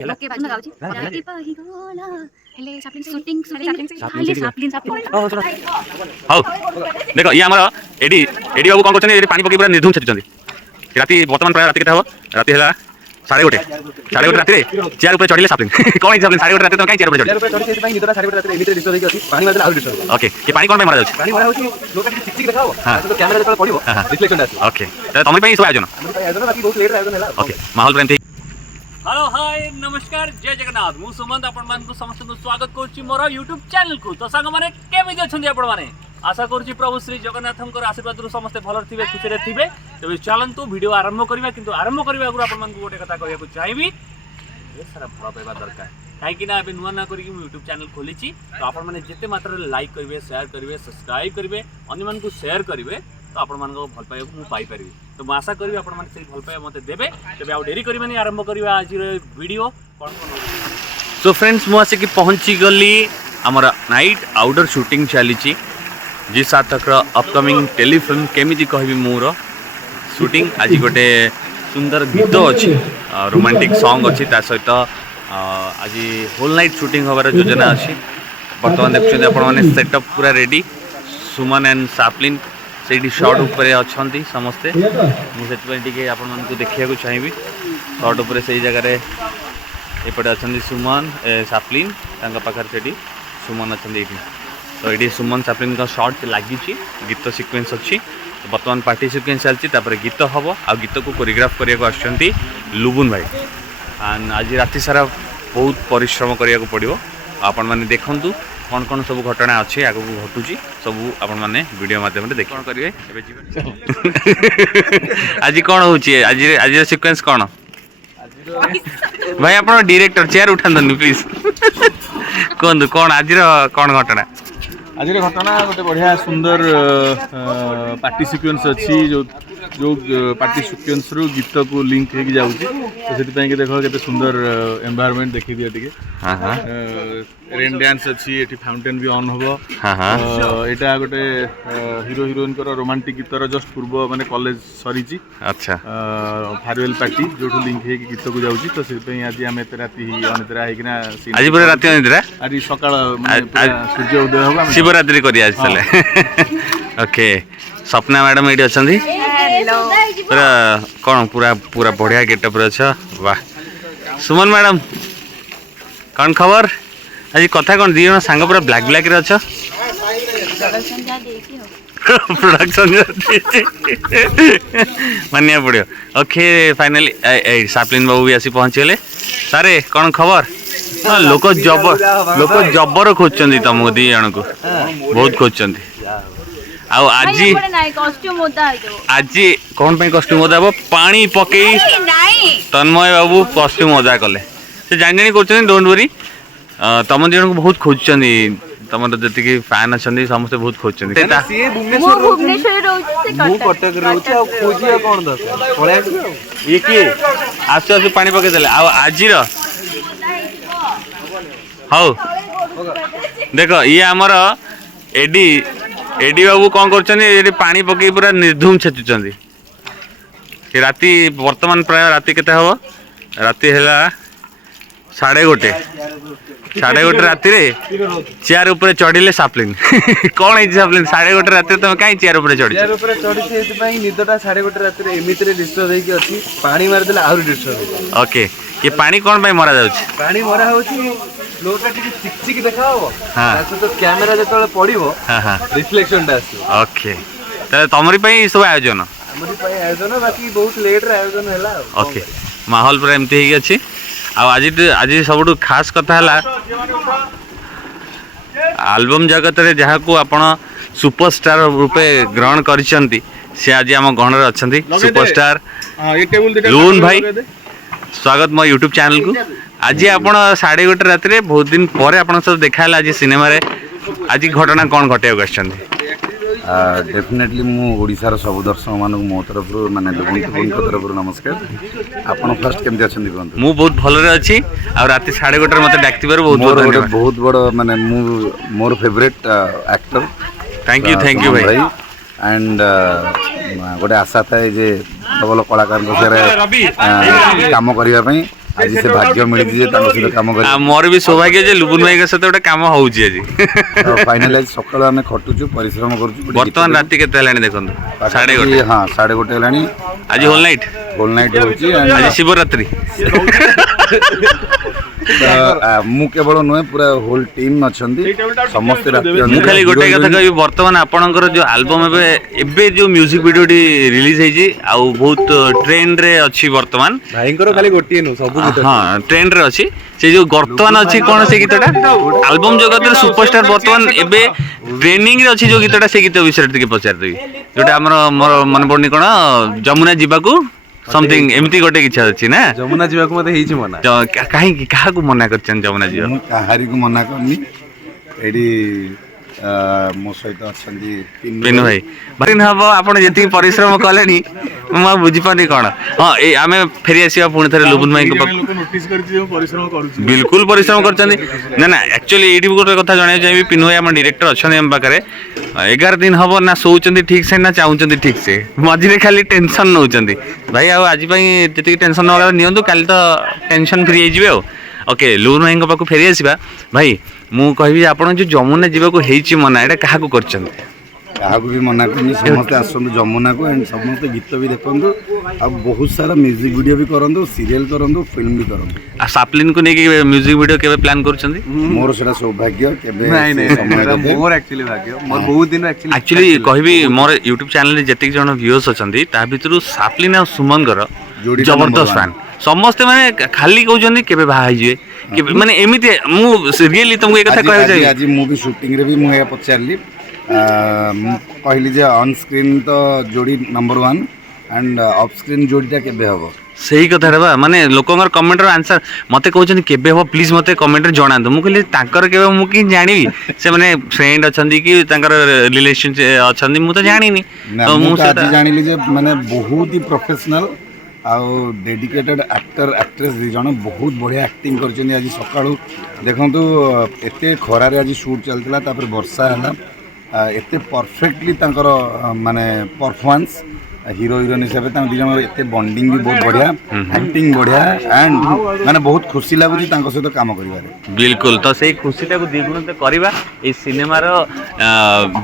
Okay बाजू में गाउची राती पाही गोला हेले साप्लिन शूटिंग खाली साप्लिन हाउ देखो ये हमर एडी एडी बाबू कोन करछन एडी पानी पकी पूरा निर्धूम छचछन राती वर्तमान प्राय राती केता हो राती हला 1:30 राती रे चेयर ऊपर चढ़िले साप्लिन कोन साप्लिन 1:30 राती तो काई चेयर ऊपर चढ़ी से निदरा 1:30 राती एमिते डिस्टर्ब होई अछि पानी मारले आउट डिस्टर्ब ओके ये पानी कोन पे मारा जाउछ पानी मारा होछि लोका चिक चिक देखाओ तो कैमरा जतले पडिबो रिफ्लेक्शन आसी ओके त तमि पई सो आयोजन बाकी बहुत लेट आयोजन हला ओके माहौल प्रेम हेलो हाय नमस्कार जय जगन्नाथ मु सुमंत आपण मान को समस्त को स्वागत करछि मोर YouTube चैनल को तो संग माने केमिति अछन्ती आपण माने आशा करछि प्रभु श्री जगन्नाथंकर आशीर्वाद रु समस्त भलर थिबे खुशी रे थिबे तो चलंतु वीडियो आरंभ करबा किंतु आरंभ करबा आगु आपण मान को गोटे कथा कहया को चाहबी ए सारा भल पाइबा दरकार काहे कि ना अबे नुवा ना करी कि YouTube चैनल खोलिछि तो आपण माने जेते मात्रा लाइक करबे शेयर करबे सब्सक्राइब करबे अन्य मान को शेयर करबे तो आपण मान को भल पाइबा को मु पाई परबी तो मु आशा करबी आपण मान से भल पाइबा मते देबे तबे आ देरी करबानी आरंभ करबा आज वीडियो कोन सो फ्रेंड्स मु आसे कि पहुंची गली हमर नाइट आउटडोर शूटिंग चलीछि जी सार्थक अपकमिंग टेलीफिल्म केमिति कहबी मोर शूटिंग आज गोटे सुंदर गीत अच्छी रोमांटिक सॉन्ग अच्छी ता सहित आज होल नाइट शूटिंग होबार योजना अच्छी बर्तमान देखुं आपण मैंने सेटअप पूरा रेडी सुमन एंड साप्लिन से शॉर्ट उपरे अच्छी समस्ते मुझे आपण मानक देखा चाहिए शॉर्ट उपरे से जगह एपटे अच्छा सुमन साप्लिन पाखे से सुमन अच्छा ये तो ये सुमन साप्लिन का शॉर्ट लगी गीत सिक्वेन्स अच्छी बर्तमान पार्टी सिक्वेन्स चलती गीत हम आ गीत को कोरियोग्राफ करने को आसुँच लुबुन भाई एंड आज राति सारा बहुत परिश्रम करने को पड़ो आपण मैंने देखूँ कौन कौन सब घटना अच्छे आग घटुची सब आपण मैंने वीडियो माध्यम देख कौन करेंगे आज कौन हो आज सिक्वेन्स कौन भाई आप डायरेक्टर चेयर उठा प्लीज कहतु कौन आज कौन घटना आज घटना गोटे बढ़िया सुंदर पार्टी सिक्वेन्स अच्छी जो जो पार्टी सिक्वेन्स रु गीत को लिंक हो जाऊँगी तो से देख के सुंदर एनवायरनमेंट देखी दिए टे रेन डांस अच्छी ये फाउंटेन भी ऑन हम यहाँ गोटे हीरो हिरोइन रोमांटिक गीतर जस्ट पूर्व माने कॉलेज सरी अच्छा फेयरवेल पार्टी जो लिंक हो गीत को जाऊँगी तो से आज आम एत राति अनिद्रा होना आज पूरा राति अनिद्रा आज सकाळ सूर्य उदय हम शिवरात्रि करी आज ओके सपना मैडम ये अच्छा पूरा कौन पूरा पूरा बढ़िया गेटअप अच्छा वाह सुमन मैडम कौन खबर आज कथा कौन दी सांग पूरा ब्लैक ब्लैक रे अच्छा प्रोडक्शन मानिया पड़ो ओके फाइनली साप्लिन बाबू भी आसी पहुँची गले सारे कौन खबर लोक जबर खोजती तुमको दी जन को बहुत खोजती आज कौन पे कस्ट्यूम ओदा पानी पकई तन्मय बाबू कस्ट्यूम ओदा कले से जान जानी कर डोंट वरी तुम जन को बहुत खोजती तुम जी फैन अच्छा समस्त बहुत खोजती ये किए आसु आसु पानी पकईदे आज हाउ देख ये आमर एडी एडी बाबू कौन कर पानी पकई पूरा निर्धूम छेचुंट राति वर्तमान प्राय राति केते हम राति है 1:30 राति रे चेयर ऊपर चढ़िले साप्लिन कौन है साप्लिन 1:30 राति तुम कहीं चेयर ऊपर चढ़ी चेयर ऊपर चढ़ी से निदटा 1:30 राति रे एमिति रे डिस्टर्ब होई कि अछि पानी मार देला आउर डिस्टर्ब ओके ये पानी कौन पे मरा जाउछ पानी मरा होछि लोटा टिक चिक चिक देखाओ हां तो कैमरा जतले पडिबो हां रिफ्लेक्शन टा आसी ओके त तमरी पे सब आयोजन हमरी पे आयोजन बाकी बहुत लेट रे आयोजन हैला ओके माहौल पूरा एमती ही अछि आज सब खास कथा एल्बम जगत रे जहाँ को आपण सुपरस्टार रूपे ग्रहण करिसंती से आज आम गणर अच्छी सुपरस्टार लुन भाई स्वागत मो यूट्यूब चैनल को आज आपण 1:30 राति बहुत दिन पर आपण सब देखा आज सिनेमा रे आज घटना कौन घटे डेफिनेटली मु ओडिसार सब दर्शक मानक मो तरफ माने लोगन तरफ नमस्कार आपण फर्स्ट केमते अछंदी कोन मु बहुत भल रे अछि आ राति 1:30 मते डाक्तिबार बहुत बहुत धन्यवाद बहुत बड़ माने मु मोर फेवरेट एक्टर थैंक यू भाई एंड गोटे आशा थाए जे बल कलाकार काम करबा पई आज से भाग्य मिली जे ताको सहित काम कर मोर भी सौभाग्य जे लुबुन भाई सहित गोटे काम होउची आज फाइनल आज सकाळ आमे खटुचु परिश्रम करछु वर्तमान राति केते हेलानी देखंतु 1:30 हां 1:30 हेलानी आज होल नाइट होची आज शिवरात्रि मु केवल नुहे पूरा होल टीम अछंती समस्त राति मु खाली गोटे कथा कहबी वर्तमान आपनकर जो एल्बम एबे जो म्यूजिक वीडियो टी रिलीज हेजी आ बहुत ट्रेंड रे अछि वर्तमान भाईंकर खाली गोटिए नु सब गीत हां ट्रेंड रे अछि से जो वर्तमान अछि कोन से गीतटा एल्बम जगत रे सुपरस्टार वर्तमान एबे ट्रेनिंग रे अछि जो गीतटा से गीत विषय टिके पचार देबी जोटा हमर मन पड़नी कोन जमुना जीवाकू समथिंग एमती गोटे किछा अछि ना जमुना जीवाकू मते हेछि मना काहे की काहा को मना करछन जमुना जीवा मु काहारी को मना करनी एडी मो सहित अछंती पिनु भाई बरिन हबो आपण जेति परिश्रम कलेनी म बुझी पानी कोन हां ए आमे फेरी आसीबा पुणी थरे लुबुन भाई को लोक नोटिस करछि जे परिश्रम करूछि बिल्कुल परिश्रम करछन ना ना एक्चुअली एडी गोटे कथा जणाय जे पिनु भाई हम डायरेक्टर अछन हम बाकरे 11 दिन हबो ना सोउचंदी ठीक से ना चाहुचंदी ठीक से मझिरे खाली टेंशन नउचंदी भाई आ आज पई जति टेंशन न वाला नियंतु काल तो टेंशन फ्री हे जिवे ओके लुबुन भाई को पाकु फेरी आसीबा भाई मु कहबी आपण जो जमुना जीवा को हेची मना एटा काहा को करछन काहा को भी मना करनी समस्त आसंतु जमुना को एंड समस्त गीत भी देखंतु आ बहुत सारा म्यूजिक वीडियो भी करंतु सीरियल करंतु फिल्म भी करंतु आ सापलिन को नेकी म्यूजिक वीडियो केबे प्लान करछंदी मोर सेटा सौभाग्य केबे नहीं मोर एक्चुअली भाग्य मोर बहुत दिन एक्चुअली कहबी मोर YouTube चैनल रे जति जण व्यूअर्स अछंदी ता भितरु सापलिन आ सुमन कर जबरदस्त फैन समस्त माने खाली कहउचंदी केबे बाहा हिजे केबे माने एमिति मु रियली तुमको एक कथा कहै छै आज मूवी शूटिंग रे भी मु ए पचारली कहली जे ऑन स्क्रीन तो जोड़ी नंबर 1 एंड ऑफ स्क्रीन जोड़ीटा केबे हबो सही कथा रे बा माने लोकंगर कमेंट रो आंसर मते कहउचंदी केबे हो प्लीज मते कमेंट रे जणा दो मु कहली तांकर केबे मु की जानिबी से माने फ्रेंड अछंदी कि तांकर रिलेशन अछंदी मु तो जानिनी तो मु से जानिली जे माने बहुत ही प्रोफेशनल आउ डेडिकेटेड एक्टर एक्ट्रेस दी जण बहुत बढ़िया एक्टिंग करछनी आज सकाळू देखंतु एते खरारे आज शूट चलतिला तापर वर्षा हला एते परफेक्टली तांकर माने परफॉर्मेंस हीरो हीरोइन हिसाब से दी जण एते बॉन्डिंग भी बहुत बढ़िया एक्टिंग बढ़िया एंड माने बहुत खुशी लागुची तांको सहित काम करिवारे बिल्कुल तो से खुशीटा को द्विगुणित करवा ए सिनेमा रो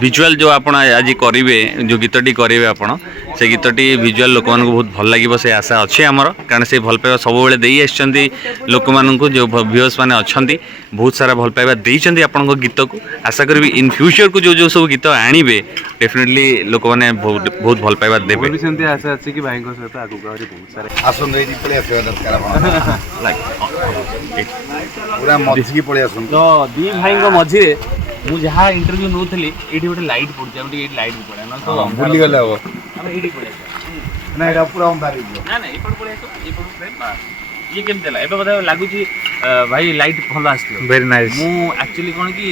विजुअल जो आपण आज करिवे जो गीतटी करिवे आपण से गीतटी विजुअल लोक मानको बहुत भल लागिबो से आशा अछि हमर कारण से भल पाइबा सब बेले देई आछंती लोक मानको जो व्यूअर्स माने अछंती बहुत सारा भल पाइबा देइछंती आपण को गीत को आशा करबी इन फ्यूचर को जो जो सब गीत आनिबे डेफिनेटली लोक माने बहुत भल पाइबा देबे भी सेंती आशा अछि कि भाई को सहित आगु गाड़ी बहुत सारे आसन रे पळे आसे दरकार आपण लाइक पूरा मझकी पळे आसन तो दी भाई को मझिरे मु जहा इंटरव्यू नोथली एठी गोटे लाइट पड़ जाउ एठी लाइट पड़े न तो भूली गले हो हम एठी पड़े ना एटा पूरा अंधारी ना ना एपड़ पड़े तो एपड़ फ्रेम ये केम देला एबे बता लागु छी भाई लाइट भलो आस्थियो वेरी नाइस मु एक्चुअली कोन की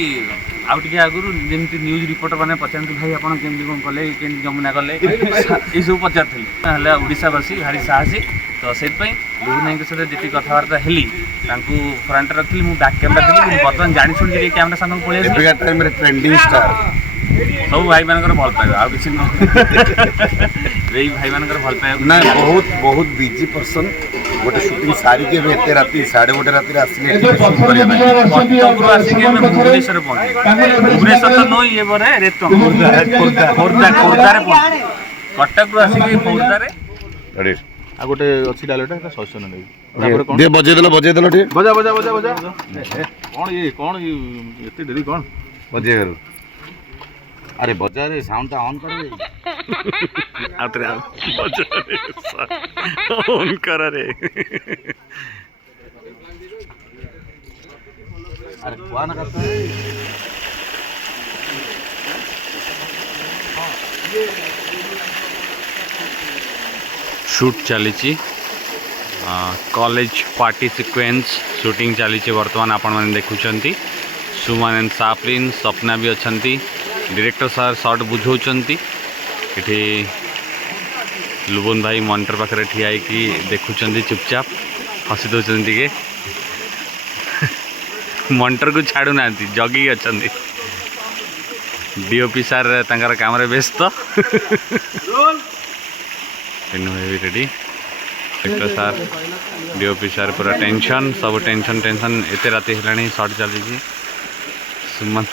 आउ टिके आगुरु जेमति न्यूज रिपोर्टर माने पचानती भाई आपण केमति कोन कले केन जमुना कले ए सब पचारथली हला ओडिसा वासी भारी साहसी तो सेत पई लुबुन के साथे जेति कथावार्ता हेली तांकू फ्रंट रखली मु बैक कैमरा देली बर्तमान जानि सुन जे कैमरा सामने पळे आसी एबिका टाइम रे ट्रेंडिंग स्टार सब भाई मानकर भल पाइबा आ किछि न रे भाई मानकर भल पाइबा ना बहुत बहुत बिजी पर्सन गोटे शूटिंग सारी के एते राती 1:30 राती रे आसिले शूट करिया कटकरू आसी के मैं भुवनेश्वर पहुंचे भुवनेश्वर तो नई ये बरे रेतो खोर्धा रे पहुंचे कटकरू आसी के खोर्धा रे रेडी आ गोटे अछि डायलॉग ता सजेशन नै तापर कोन दे बजे देलो ठीक बजा बजा बजा बजा कोन ये एते देरी कोन बजे करू अरे बजा रे साउंड ता ऑन कर रे आतरे बजा रे ऑन कर रे अरे कोन करता है शूट चली कॉलेज पार्टी सिक्वेंस शूटिंग चली वर्तमान आपण मैंने देखुंट सुमन एंड सापलिन सपना भी अच्छा डायरेक्टर सर शॉट बुझाऊँच ये लुबुन भाई मॉनिटर पाखे ठिया कि देखुं चुपचाप हसी दौरान टे मॉनिटर को छाड़ू ना जगी अच्छा डीओपी सार तंकर काम रे व्यस्त रेडी डायरेक्टर सार डीओपी सार पूरा टेंशन सब टेंशन टेंशन एते राति हेलानी शॉट चली सुमन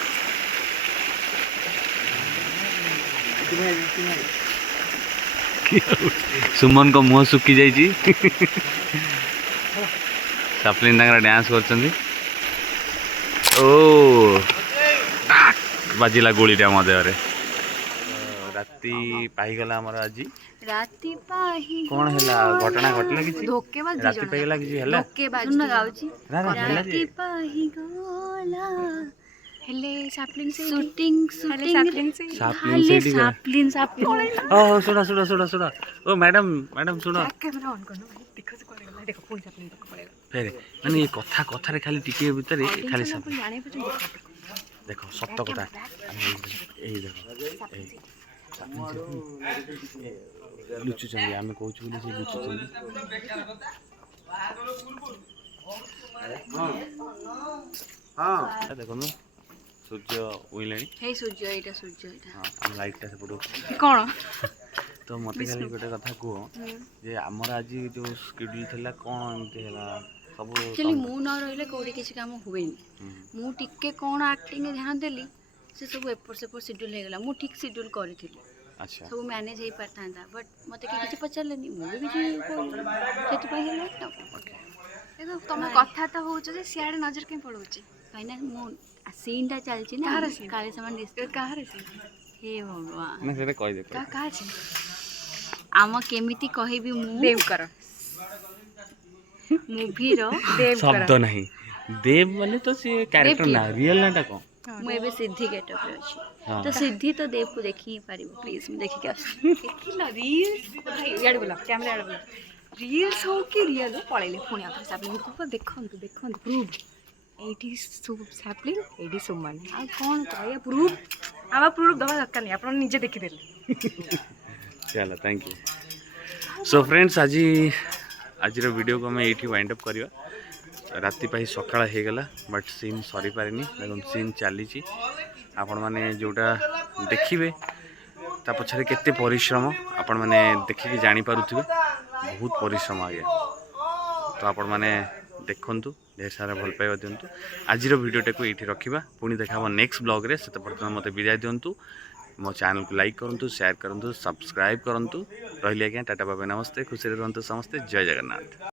सुमन को मुँह सुखी जाइए साप्लिन डांस कर ओ बाजिला गोलीटा मो देहरे राति पाईगला आमर आज राति पाही कौन है घटना घटला कि धोकेबाज राति पाईगला कि हैला धोकेबाज सुन गाउची राति राति पाही गला हेले साप्लिन से शूटिंग साप्लिन साप्लिन ओ सुना सुना सुना सुना ओ मैडम सुनो कैमरा ऑन करनो भाई देखो से कोन देखो पुणी साप्लिन देखो पड़ेगा फेरे माने ये कथा कथा रे खाली टिके भीतर खाली सब जाने पे देखो सत्य कथा ए देखो ए लुचुचंदी आमे कहू बोली से लुचुचंदी हां देखो न सूर्य उइलेनी हे सूर्य एटा सूर्य एटा हां हम लाइट से पड़ो कोन तो मते खाली गोटे कथा को जे हमर आज जो शेड्यूल थिला कोन एमते हला सब एक्चुअली मु न रहिले कोडी किछि काम हुएनी मु टिके कोन एक्टिंग ध्यान देली से सब एपर से शेड्यूल हे गेला मु ठीक शेड्यूल करिथिली अच्छा सब मैनेज हे परथांदा बट मते के किछि पचलेनी मु भी किछि सेति पय हेला तो देखो तुम कथा त होछ जे सियाडे नजर के पड़ोची काइना मु सीन ता चलची ना काले समान दिस काहरे सीन हे भगवान ना सेरे कहि दे का छी आम केमिति कहिबी मु देव कर मूवी रो देव शब्द नहीं देव माने तो से कैरेक्टर ना रियल नाटा को मु एबे सिद्धि गेटअप रे अछि हाँ। तो सिद्धि तो देव को देखि पारिबो प्लीज मैं देखि के आस देखिला रील्स याड बोला कैमरा याड बोला रील्स हो कि रियल पळेले पुणी आथर साप्लिन को देखंतु देखंतु प्रूफ एटी साप्लिन एटी सुमन आ कोन कहया प्रूफ आवा प्रूफ दवा दरकार नहीं आपण निजे देखि देले चलो थैंक यू सो फ्रेंड्स आज वीडियो को मैं ये वाइंड अप करवा राति पाई सकाळ हो गला बट सीन सरी पारिनी देखो सीन चली आपण माने जोटा देखिए ता पछरे केते परिश्रम आपण माने देखिके जानी पारुथिबे बहुत परिश्रम आ गया तो आपण माने देखंतु ढेर सारा भल पाइबा दिंतु आज वीडियोटा को ये रखा पुणी देखा नेक्स्ट ब्लॉग रे से बर्तमान मत विदाय दिंतु मो चैनल को लाइक करूँ शेयर करूँ सब्सक्राइब करूँ रही आज्ञा टाटा बाबा नमस्ते खुशी रहतु समस्ते जय जगन्नाथ।